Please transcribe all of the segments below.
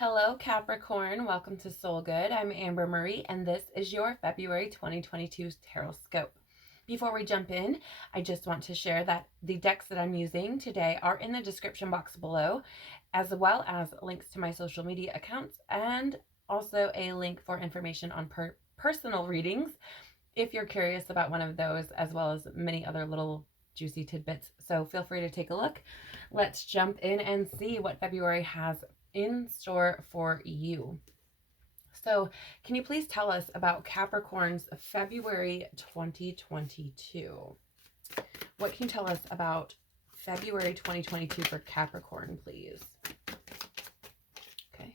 Hello, Capricorn. Welcome to Soul Good. I'm Amber Marie, and this is your February 2022 Tarotscope. Before we jump in, I just want to share that the decks that I'm using today are in the description box below, as well as links to my social media accounts and also a link for information on personal readings if you're curious about one of those, as well as many other little juicy tidbits. So feel free to take a look. Let's jump in and see what February has in store for you. So, can you please tell us about Capricorn's February 2022? What can you tell us about February 2022 for Capricorn, please? Okay.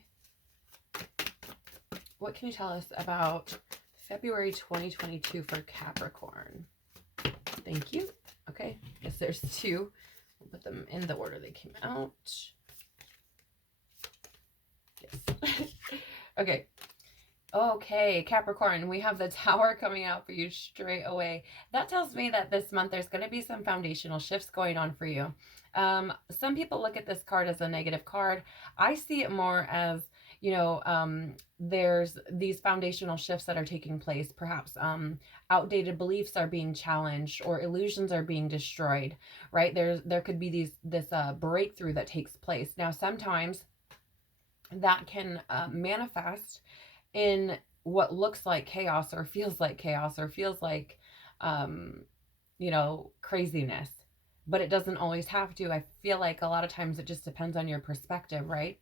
What can you tell us about February 2022 for Capricorn? Thank you. Okay. Guess there's two. We'll put them in the order they came out. Yes. Okay. Okay, Capricorn, we have the Tower coming out for you straight away. That tells me that this month there's going to be some foundational shifts going on for you. Some people look at this card as a negative card. I see it more as, there's these foundational shifts that are taking place. Perhaps outdated beliefs are being challenged or illusions are being destroyed, right? There could be this breakthrough that takes place. Now, sometimes that can manifest in what looks like chaos or feels like craziness, but it doesn't always have to. I feel like a lot of times it just depends on your perspective, right?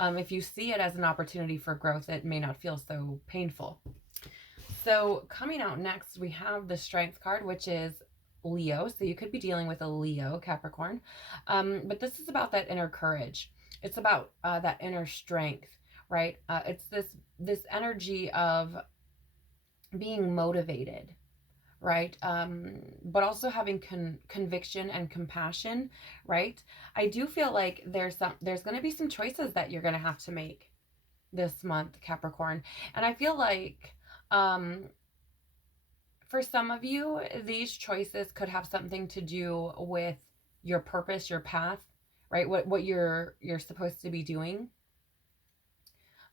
If you see it as an opportunity for growth, it may not feel so painful. So coming out next, we have the Strength card, which is Leo. So you could be dealing with a Leo, Capricorn. But this is about that inner courage. It's about that inner strength, right? It's this energy of being motivated, right? But also having conviction and compassion, right? I do feel like there's going to be some choices that you're going to have to make this month, Capricorn. And I feel like for some of you, these choices could have something to do with your purpose, your path, right? What you're supposed to be doing.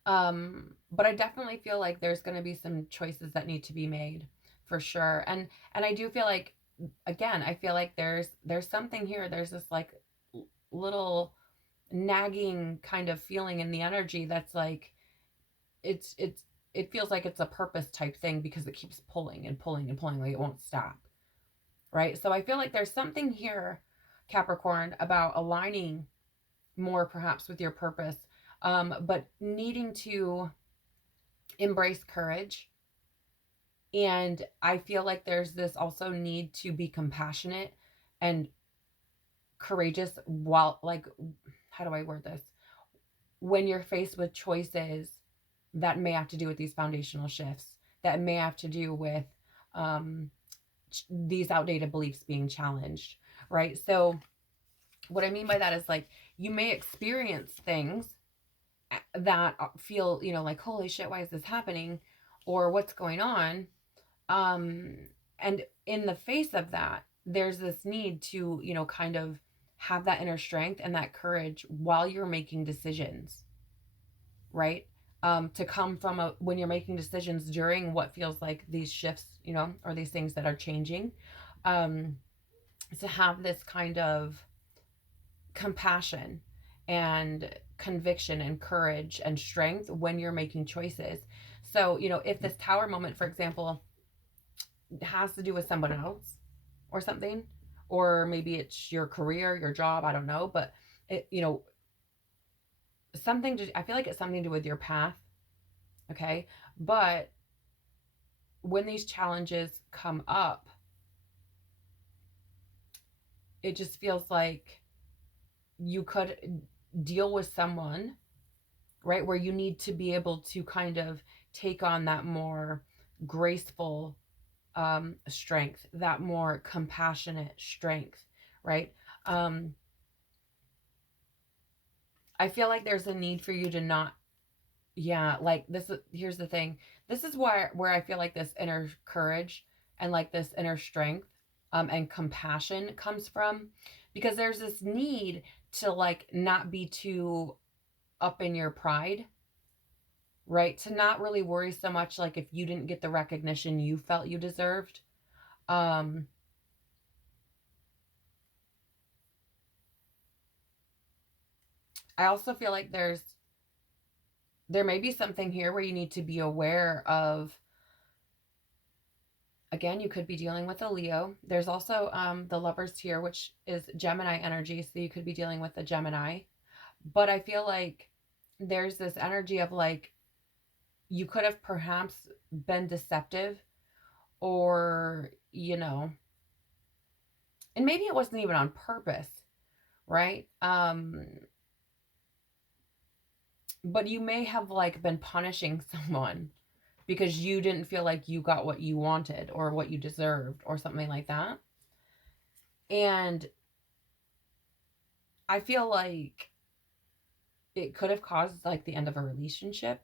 But I definitely feel like there's going to be some choices that need to be made for sure. And I do feel like, again, I feel like there's something here. There's this like little nagging kind of feeling in the energy that's like, it feels like it's a purpose type thing because it keeps pulling and pulling and pulling, like it won't stop. Right? So I feel like there's something here, Capricorn, about aligning more perhaps with your purpose, but needing to embrace courage. And I feel like there's this also need to be compassionate and courageous while, like, how do I word this? When you're faced with choices that may have to do with these foundational shifts, that may have to do with these outdated beliefs being challenged, right? So what I mean by that is, like, you may experience things that feel, like, holy shit, why is this happening? Or what's going on? And in the face of that, there's this need to, kind of have that inner strength and that courage while you're making decisions, right? To come from when you're making decisions during what feels like these shifts, or these things that are changing, to have this kind of compassion and conviction and courage and strength when you're making choices. So, if this Tower moment, for example, has to do with someone else or something, or maybe it's your career, your job, I don't know, but it, I feel like it's something to do with your path. Okay. But when these challenges come up, it just feels like you could deal with someone, right, where you need to be able to kind of take on that more graceful strength, that more compassionate strength, right? I feel like there's a need for you to not, like this. Here's the thing. This is where I feel like this inner courage and like this inner strength and compassion comes from, because there's this need to, like, not be too up in your pride, right? To not really worry so much like if you didn't get the recognition you felt you deserved. Um, I also feel like there may be something here where you need to be aware of. Again, you could be dealing with a Leo. There's also the Lovers here, which is Gemini energy, so you could be dealing with a Gemini. But I feel like there's this energy of like you could have perhaps been deceptive, or, and maybe it wasn't even on purpose, right? But you may have like been punishing someone because you didn't feel like you got what you wanted or what you deserved or something like that. And I feel like it could have caused like the end of a relationship,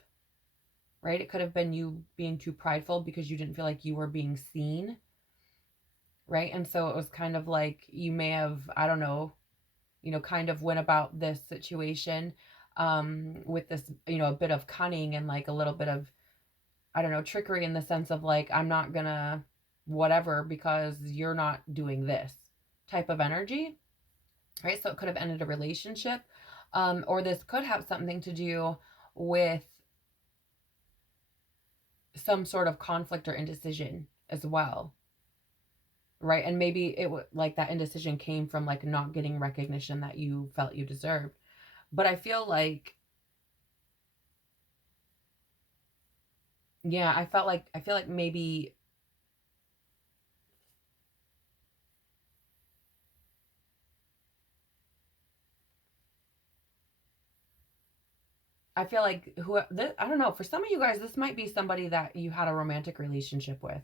right? It could have been you being too prideful because you didn't feel like you were being seen, right? And so it was kind of like you may have, I don't know, kind of went about this situation with this, a bit of cunning and like a little bit of, I don't know, trickery in the sense of like, I'm not gonna whatever because you're not doing this type of energy, right? So it could have ended a relationship, or this could have something to do with some sort of conflict or indecision as well, right? And maybe it would like that indecision came from like not getting recognition that you felt you deserved. But I feel like, yeah, I feel like maybe I feel like I don't know, for some of you guys this might be somebody that you had a romantic relationship with,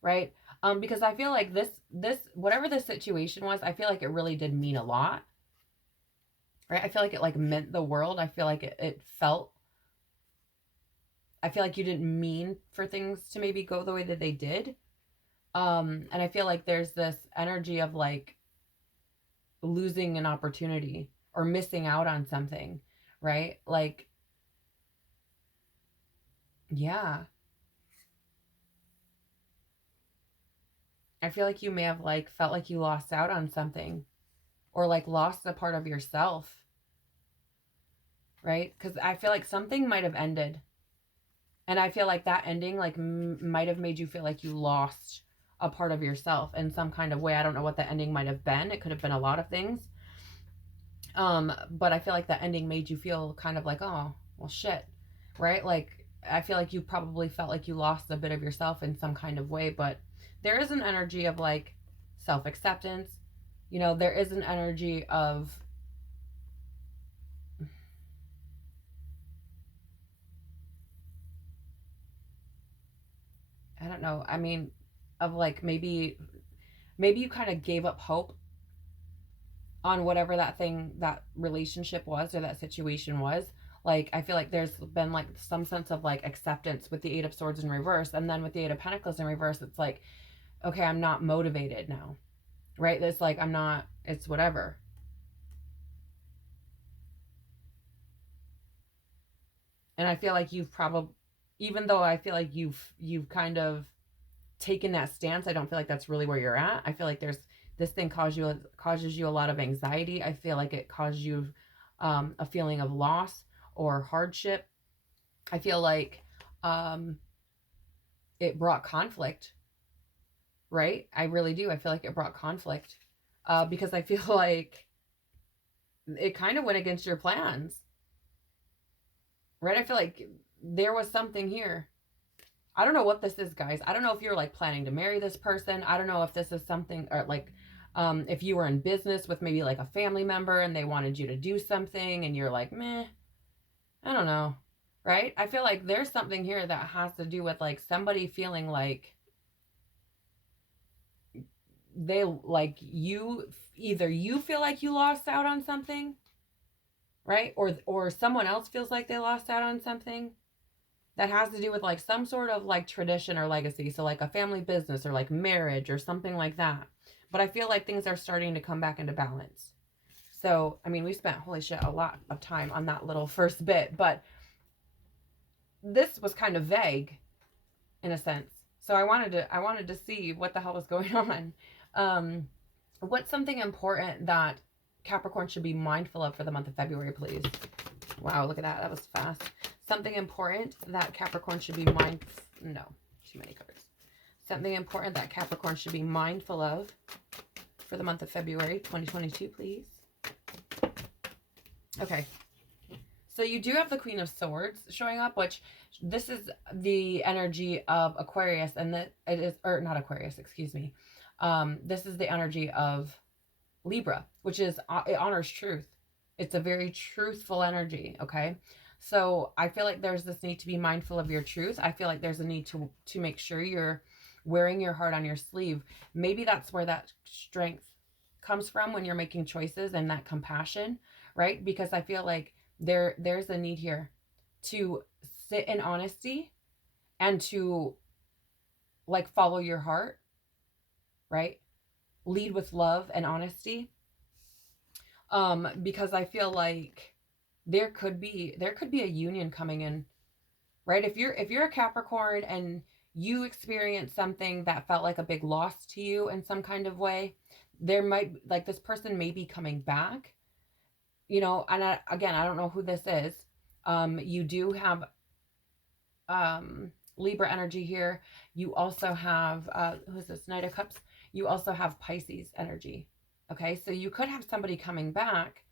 right? Because I feel like this whatever the situation was, I feel like it really did mean a lot, right? I feel like it like meant the world. I feel like it felt, I feel like you didn't mean for things to maybe go the way that they did. And I feel like there's this energy of like losing an opportunity or missing out on something, right? Like, yeah, I feel like you may have like felt like you lost out on something or like lost a part of yourself, right? Because I feel like something might have ended. And I feel like that ending like might have made you feel like you lost a part of yourself in some kind of way. I don't know what the ending might have been. It could have been a lot of things. But I feel like that ending made you feel kind of like, oh, well, shit, right? Like, I feel like you probably felt like you lost a bit of yourself in some kind of way, but there is an energy of like self acceptance. There is an energy of, I don't know, I mean, of like maybe you kind of gave up hope on whatever that relationship was or that situation was. Like I feel like there's been like some sense of like acceptance with the Eight of Swords in reverse, and then with the Eight of Pentacles in reverse it's like, okay, I'm not motivated now, right? It's like I'm not, it's whatever. And I feel like you've probably, even though I feel like you've kind of taken that stance, I don't feel like that's really where you're at. I feel like there's this thing causes you a lot of anxiety. I feel like it causes you a feeling of loss or hardship. I feel like um, it brought conflict, right? I really do. I feel like it brought conflict because I feel like it kind of went against your plans, right? I feel like there was something here. I don't know what this is, guys. I don't know if you're like planning to marry this person. I don't know if this is something, or like if you were in business with maybe like a family member and they wanted you to do something and you're like, meh, I don't know. Right? I feel like there's something here that has to do with like somebody feeling like they like you, either you feel like you lost out on something, right? Or someone else feels like they lost out on something that has to do with like some sort of like tradition or legacy. So like a family business or like marriage or something like that. But I feel like things are starting to come back into balance. So, I mean, we spent, holy shit, a lot of time on that little first bit, but this was kind of vague in a sense. So I wanted to see what the hell was going on. What's something important that Capricorn should be mindful of for the month of February, please? Wow, look at that. That was fast. Something important that Capricorn should be no, too many cards. Something important that Capricorn should be mindful of for the month of February 2022, please. Okay. So you do have the Queen of Swords showing up, which this is the energy of Aquarius, and that it is, or not Aquarius, excuse me. This is the energy of Libra, which is, it honors truth. It's a very truthful energy, okay? So I feel like there's this need to be mindful of your truth. I feel like there's a need to make sure you're wearing your heart on your sleeve. Maybe that's where that strength comes from when you're making choices, and that compassion, right? Because I feel like there's a need here to sit in honesty and to like follow your heart, right? Lead with love and honesty. Because I feel like there could be a union coming in, right? If you're a Capricorn and you experience something that felt like a big loss to you in some kind of way, there might, like, this person may be coming back, you know. And again, I don't know who this is. You do have Libra energy here. You also have who's this, Knight of Cups. You also have Pisces energy. Okay, so you could have somebody coming back,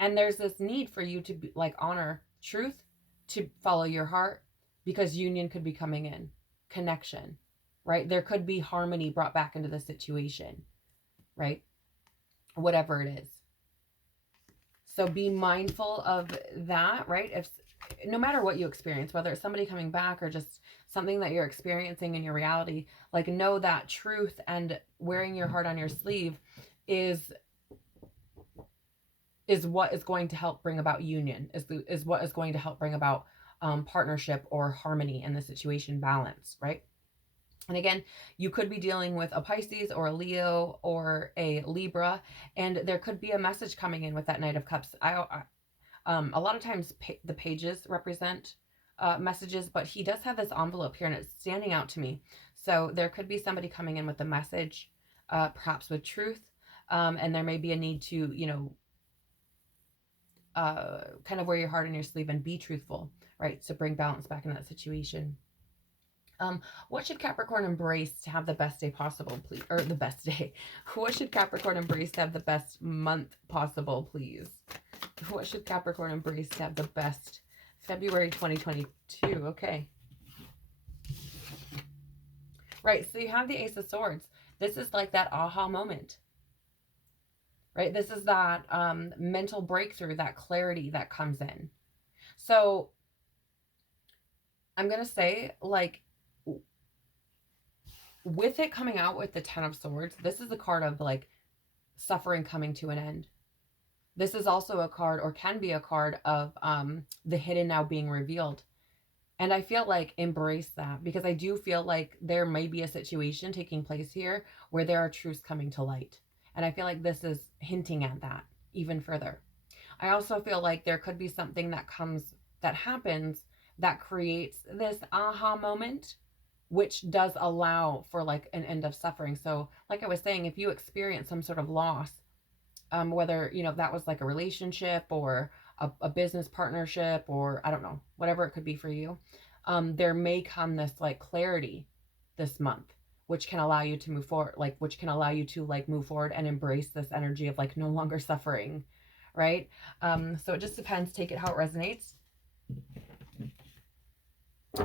and there's this need for you to be, like, honor truth, to follow your heart, because union could be coming in, connection, right? There could be harmony brought back into the situation, right? Whatever it is. So be mindful of that, right? If no matter what you experience, whether it's somebody coming back or just something that you're experiencing in your reality, like, know that truth and wearing your heart on your sleeve is what is going to help bring about union, is what is going to help bring about partnership or harmony in the situation, balance, right? And again, you could be dealing with a Pisces or a Leo or a Libra, and there could be a message coming in with that Knight of Cups. A lot of times the pages represent messages, but he does have this envelope here, and it's standing out to me. So there could be somebody coming in with a message, perhaps with truth, and there may be a need to, you know, kind of wear your heart on your sleeve and be truthful, right? To bring balance back in that situation. What should Capricorn embrace to have the best day possible, please? Or the best day. What should Capricorn embrace to have the best month possible, please? What should Capricorn embrace to have the best February 2022? Okay. Right, so you have the Ace of Swords. This is like that aha moment, right? This is that mental breakthrough, that clarity that comes in. So I'm going to say, like, with it coming out with the Ten of Swords, this is a card of, like, suffering coming to an end. This is also a card, or can be a card, of the hidden now being revealed. And I feel like embrace that, because I do feel like there may be a situation taking place here where there are truths coming to light. And I feel like this is hinting at that even further. I also feel like there could be something that happens that creates this aha moment, which does allow for, like, an end of suffering. So like I was saying, if experience some sort of loss, whether, you know, that was like a relationship or a business partnership, or I don't know, whatever it could be for you, there may come this, like, clarity this month, which can allow you to move forward, move forward and embrace this energy of, like, no longer suffering, right? So it just depends. Take it how it resonates.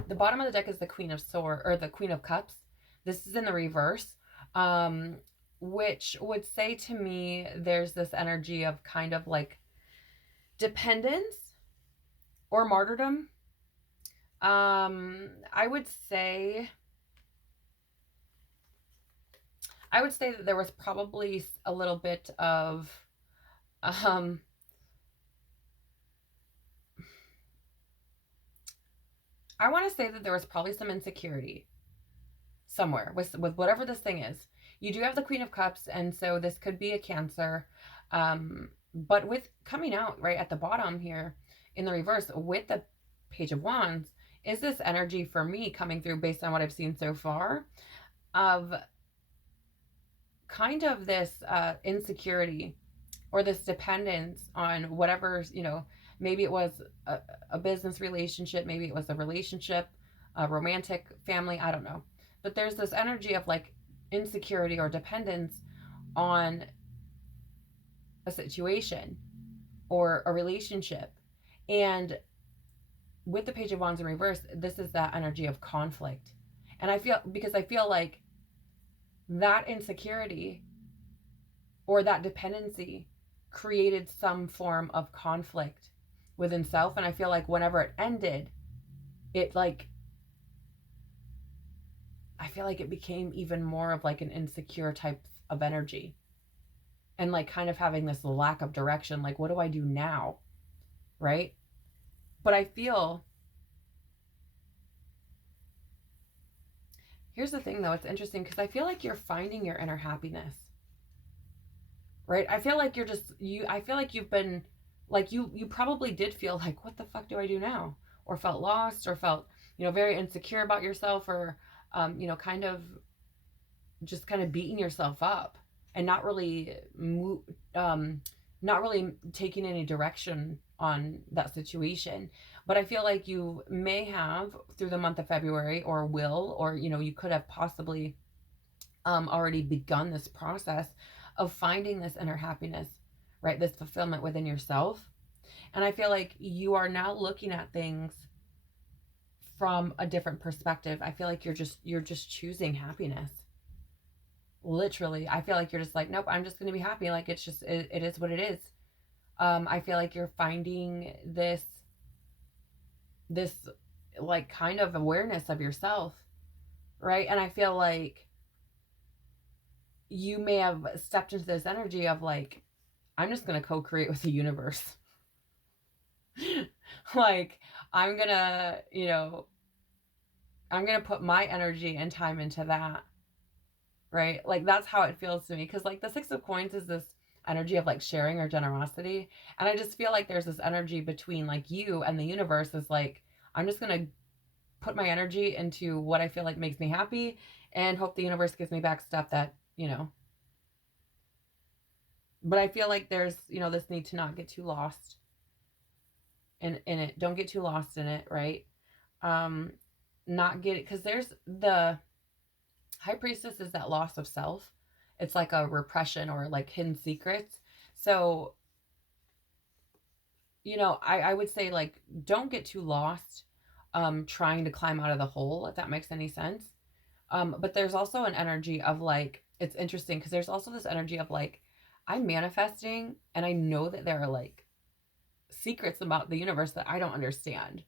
The bottom of the deck is the Queen of Swords, or the Queen of Cups. This is in the reverse, which would say to me there's this energy of kind of like dependence or martyrdom. I would say that there was probably a little bit of I want to say that there was probably some insecurity somewhere with whatever this thing is. You do have the Queen of Cups, and so this could be a Cancer. But with coming out right at the bottom here in the reverse with the Page of Wands, is this energy for me coming through based on what I've seen so far of kind of this insecurity or this dependence on whatever, maybe it was a business relationship, maybe it was a relationship, a romantic family, I don't know. But there's this energy of like insecurity or dependence on a situation or a relationship. And with the Page of Wands in reverse, this is that energy of conflict. And I feel like that insecurity or that dependency created some form of conflict within self. And I feel like whenever it ended, it like, I feel like it became even more of like an insecure type of energy. And like kind of having this lack of direction. Like, what do I do now? Right? But I feel, here's the thing though, it's interesting because I feel like you're finding your inner happiness. Right? I feel like I feel like you've been, like you probably did feel like, what the fuck do I do now? Or felt lost or felt, very insecure about yourself or, kind of just kind of beating yourself up and not really, not really taking any direction on that situation. But I feel like you may have through the month of February or will, or, you could have possibly already begun this process of finding this inner happiness, right? This fulfillment within yourself. And I feel like you are now looking at things from a different perspective. I feel like you're just choosing happiness. Literally, I feel like you're just like, nope, I'm just going to be happy. Like it is what it is. I feel like you're finding this like kind of awareness of yourself, right? And I feel like you may have stepped into this energy of like, I'm just going to co-create with the universe. Like, I'm going to, I'm going to put my energy and time into that. Right? Like, that's how it feels to me. Because, like, the Six of Coins is this energy of like sharing or generosity. And I just feel like there's this energy between like you and the universe is like, I'm just going to put my energy into what I feel like makes me happy and hope the universe gives me back stuff that, but I feel like there's, this need to not get too lost in it. Don't get too lost in it, right? Not get it, because there's the High Priestess is that loss of self. It's like a repression or like hidden secrets. So, I would say like, don't get too lost trying to climb out of the hole, if that makes any sense. But there's also an energy of like, it's interesting because there's also this energy of like, I'm manifesting and I know that there are like secrets about the universe that I don't understand,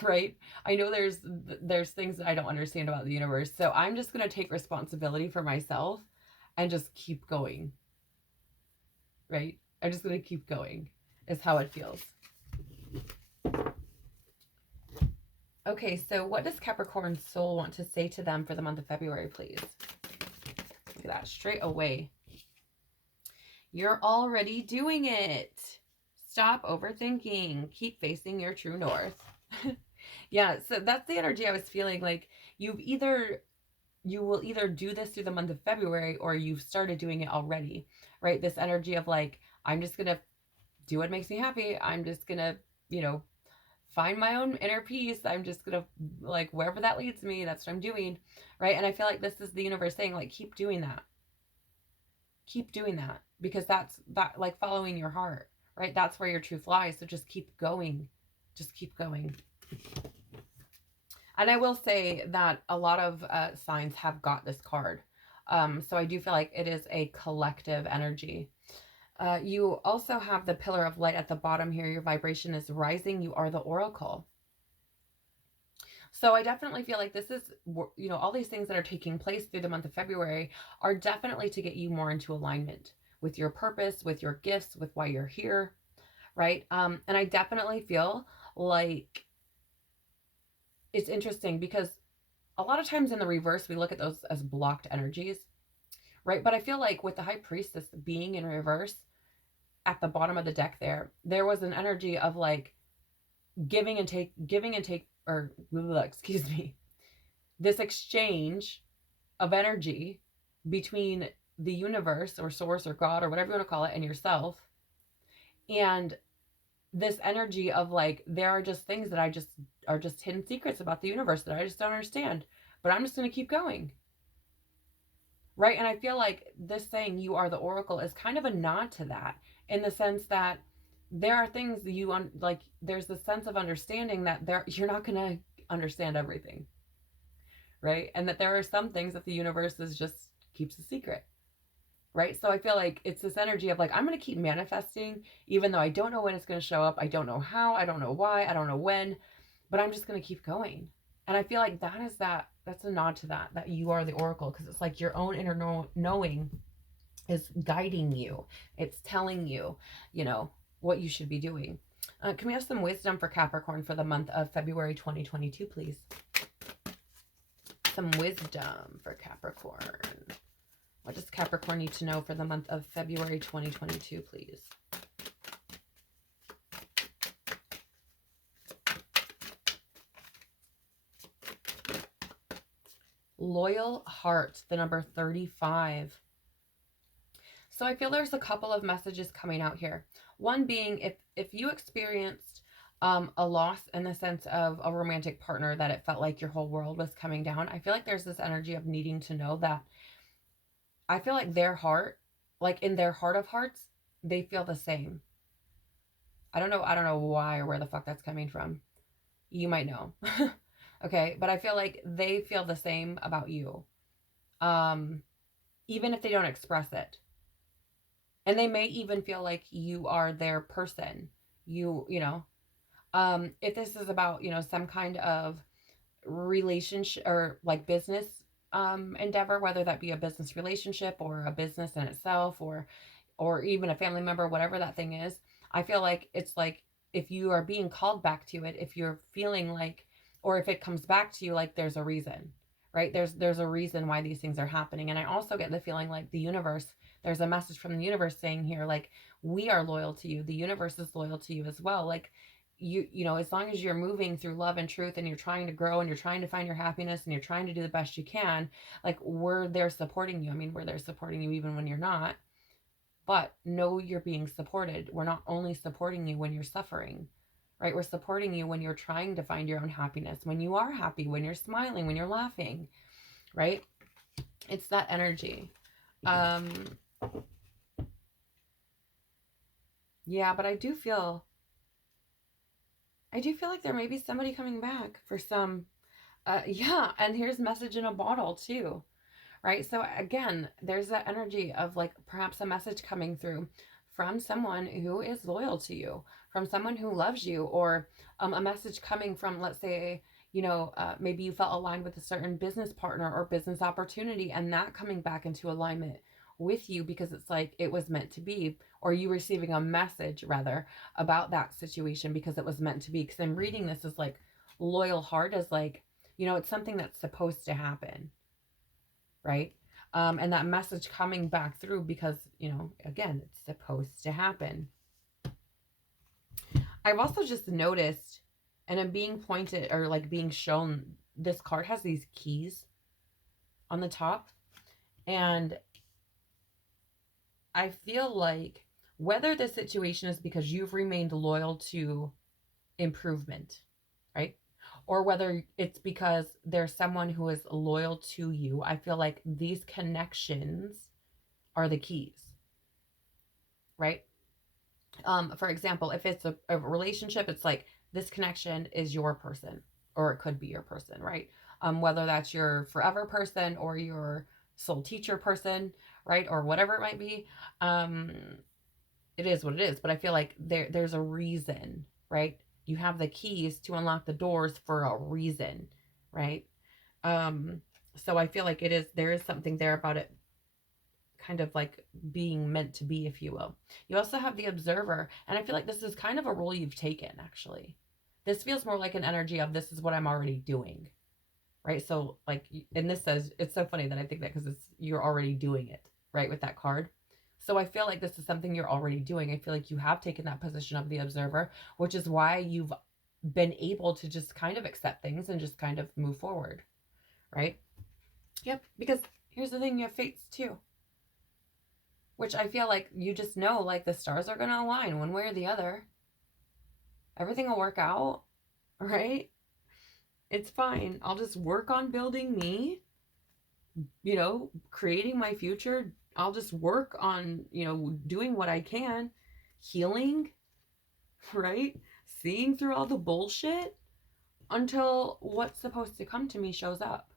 right? I know there's things that I don't understand about the universe. So I'm just going to take responsibility for myself and just keep going, right? I'm just going to keep going is how it feels. Okay, so what does Capricorn's soul want to say to them for the month of February, please? Look at that, straight away. You're already doing it. Stop overthinking. Keep facing your true north. Yeah, so that's the energy I was feeling. Like you will either do this through the month of February or you've started doing it already, right? This energy of like, I'm just going to do what makes me happy. I'm just going to, find my own inner peace. I'm just going to like, wherever that leads me, that's what I'm doing, right? And I feel like this is the universe saying like, keep doing that. Keep doing that because that's like following your heart, right? That's where your truth lies. So just keep going. Just keep going. And I will say that a lot of signs have got this card. So I do feel like it is a collective energy. You also have the pillar of light at the bottom here. Your vibration is rising. You are the oracle. So I definitely feel like this is, all these things that are taking place through the month of February are definitely to get you more into alignment with your purpose, with your gifts, with why you're here, right? And I definitely feel like it's interesting because a lot of times in the reverse, we look at those as blocked energies, right? But I feel like with the High Priestess being in reverse, at the bottom of the deck there was an energy of like giving and take, or excuse me, this exchange of energy between the universe or source or God or whatever you want to call it and yourself. And this energy of like, there are just things that I just are just hidden secrets about the universe that I just don't understand, but I'm just going to keep going. Right? And I feel like this saying, you are the oracle, is kind of a nod to that, in the sense that there are things that you like, there's this sense of understanding that you're not going to understand everything. Right? And that there are some things that the universe is just keeps a secret. Right? So I feel like it's this energy of like, I'm going to keep manifesting, even though I don't know when it's going to show up. I don't know how, I don't know why, I don't know when, but I'm just going to keep going. And I feel like that's a nod to that you are the oracle, because it's like your own inner knowing is guiding you. It's telling you, what you should be doing. Can we have some wisdom for Capricorn for the month of February 2022, please? Some wisdom for Capricorn. What does Capricorn need to know for the month of February 2022, please? Loyal heart, the number 35. So I feel there's a couple of messages coming out here. One being, if you experienced a loss in the sense of a romantic partner, that it felt like your whole world was coming down, I feel like there's this energy of needing to know that, I feel like their heart, like in their heart of hearts, they feel the same. I don't know why or where the fuck that's coming from. You might know. Okay, but I feel like they feel the same about you. Even if they don't express it. And they may even feel like you are their person. If this is about, some kind of relationship or like business endeavor, whether that be a business relationship or a business in itself, or even a family member, whatever that thing is, I feel like it's like, if you are being called back to it, if you're feeling like, or if it comes back to you, like there's a reason, right? There's a reason why these things are happening. And I also get the feeling like the universe, there's a message from the universe saying here, like, we are loyal to you. The universe is loyal to you as well. Like, as long as you're moving through love and truth, and you're trying to grow, and you're trying to find your happiness, and you're trying to do the best you can, like, we're there supporting you. I mean, we're there supporting you even when you're not, but know you're being supported. We're not only supporting you when you're suffering, right? We're supporting you when you're trying to find your own happiness, when you are happy, when you're smiling, when you're laughing, right? It's that energy. Yeah, but I do feel like there may be somebody coming back for some, yeah, and here's message in a bottle too, right? So again, there's that energy of like perhaps a message coming through from someone who is loyal to you, from someone who loves you, or a message coming from, let's say, maybe you felt aligned with a certain business partner or business opportunity, and that coming back into alignment with you because it's like it was meant to be, or you receiving a message rather about that situation because it was meant to be. Because I'm reading this as like loyal heart as like, it's something that's supposed to happen, right? And that message coming back through because, again, it's supposed to happen. I've also just noticed, and I'm being pointed or like being shown, this card has these keys on the top. And I feel like whether the situation is because you've remained loyal to improvement, right? Or whether it's because there's someone who is loyal to you, I feel like these connections are the keys, right? For example, if it's a relationship, it's like this connection is your person, or it could be your person, right? Whether that's your forever person or your soul teacher person, right? Or whatever it might be. It is what it is. But I feel like there's a reason, right? You have the keys to unlock the doors for a reason, right? So I feel like there is something there about it kind of like being meant to be, if you will. You also have the observer, and I feel like this is kind of a role you've taken, actually. This feels more like an energy of this is what I'm already doing, right? So like, and this says, it's so funny that I think that because you're already doing it, right, with that card. So I feel like this is something you're already doing. I feel like you have taken that position of the observer, which is why you've been able to just kind of accept things and just kind of move forward, right? Yep, because here's the thing, you have fates too, which I feel like you just know, like, the stars are going to align one way or the other. Everything will work out, right? It's fine. I'll just work on building me, creating my future. I'll just work on, doing what I can, healing, right? Seeing through all the bullshit until what's supposed to come to me shows up.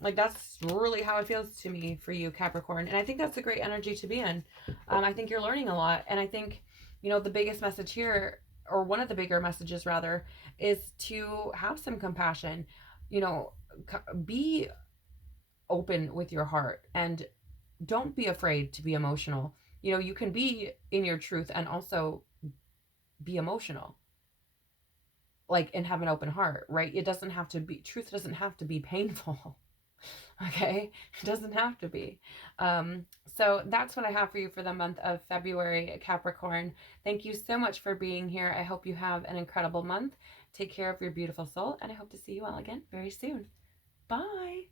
Like, that's really how it feels to me for you, Capricorn. And I think that's a great energy to be in. I think you're learning a lot. And I think, the biggest message here, or one of the bigger messages rather, is to have some compassion. Be open with your heart and don't be afraid to be emotional. You can be in your truth and also be emotional, like, and have an open heart, right? Truth doesn't have to be painful. Okay, it doesn't have to be. So that's what I have for you for the month of February, Capricorn. Thank you so much for being here. I hope you have an incredible month. Take care of your beautiful soul, and I hope to see you all again very soon. Bye.